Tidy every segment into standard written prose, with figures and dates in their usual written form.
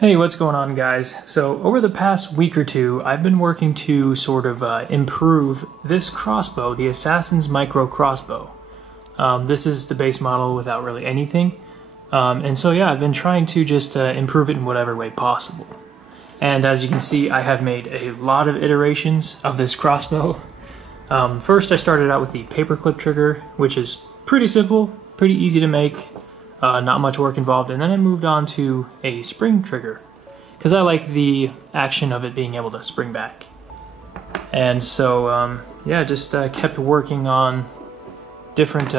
Hey, what's going on, guys? So over the past week or two, I've been working to sort of improve this crossbow, the Assassin's Micro Crossbow. This is the base model without really anything. And so yeah, I've been trying to just improve it in whatever way possible. And as you can see, I have made a lot of iterations of this crossbow. First, I started out with the paperclip trigger, which is pretty simple, pretty easy to make. Not much work involved, and then I moved on to a spring trigger because I like the action of it being able to spring back. And so yeah, just kept working on different,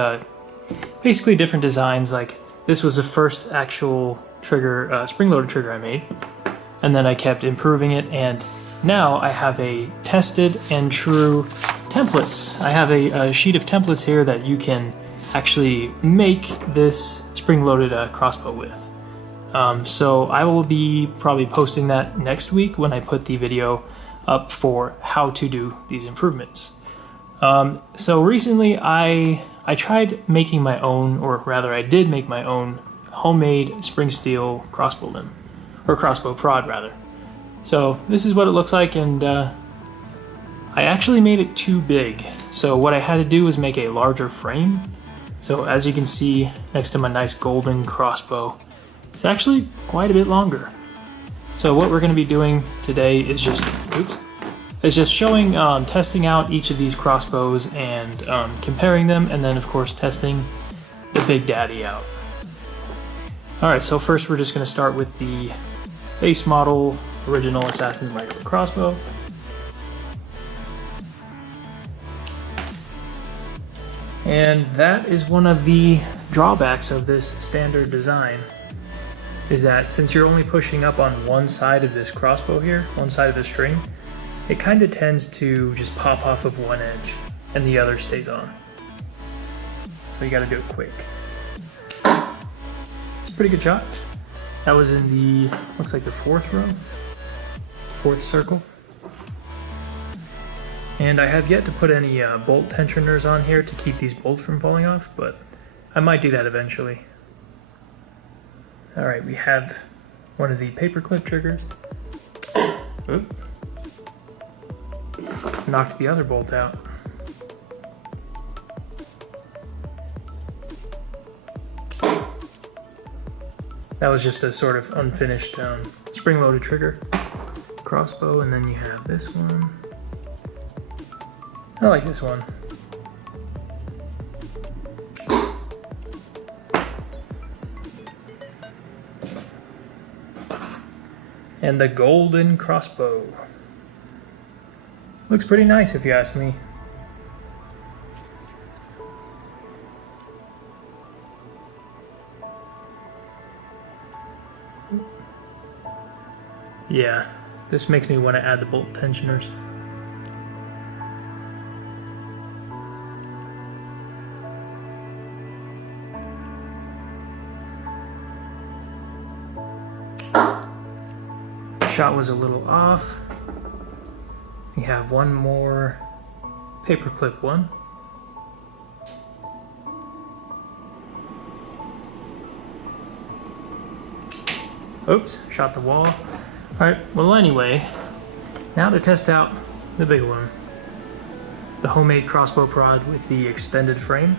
basically different designs. Like this was the first actual trigger, spring-loaded trigger I made, and then I kept improving it, and now I have a tested and true templates. I have a sheet of templates here that you can actually make this spring-loaded crossbow with. So I will be probably posting that next week when I put the video up for how to do these improvements. So recently I tried making my own, or rather I did make my own homemade spring steel crossbow limb, or crossbow prod rather. So this is what it looks like, and I actually made it too big. So what I had to do was make a larger frame. So as you can see next to my nice golden crossbow, it's actually quite a bit longer. So what we're going to be doing today is just showing, testing out each of these crossbows and comparing them, and then of course testing the Big Daddy out. Alright, so first we're just going to start with the base model original Assassin's Micro Crossbow. And that is one of the drawbacks of this standard design, is that since you're only pushing up on one side of this crossbow here, one side of the string, it kind of tends to just pop off of one edge and the other stays on. So you gotta do it quick. It's a pretty good shot. That was in the, looks like the fourth row, fourth circle. And I have yet to put any bolt tensioners on here to keep these bolts from falling off, but I might do that eventually. Alright, we have one of the paperclip triggers. Oop. Knocked the other bolt out. That was just a sort of unfinished spring-loaded trigger crossbow, and then you have this one. I like this one. And the golden crossbow. Looks pretty nice if you ask me. Yeah, this makes me want to add the bolt tensioners. Shot was a little off. We have one more paperclip one. Oops, shot the wall. Alright, well anyway, now to test out the big one. The homemade crossbow prod with the extended frame.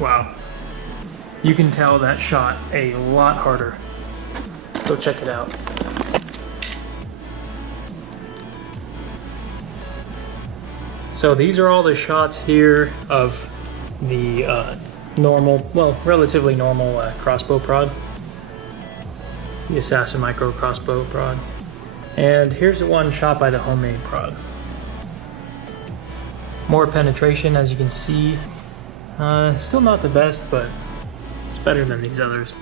Wow, you can tell that shot a lot harder. Let's go check it out. So these are all the shots here of the normal, well, relatively normal crossbow prod. The Assassin Micro Crossbow prod. And here's the one shot by the homemade prod. More penetration, as you can see. Still not the best, but it's better than these others.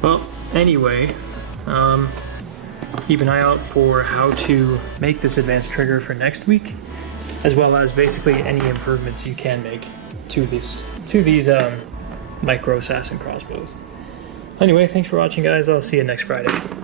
Well, anyway, keep an eye out for how to make this advanced trigger for next week, as well as basically any improvements you can make to these micro assassin crossbows. Anyway, thanks for watching, guys. I'll see you next Friday.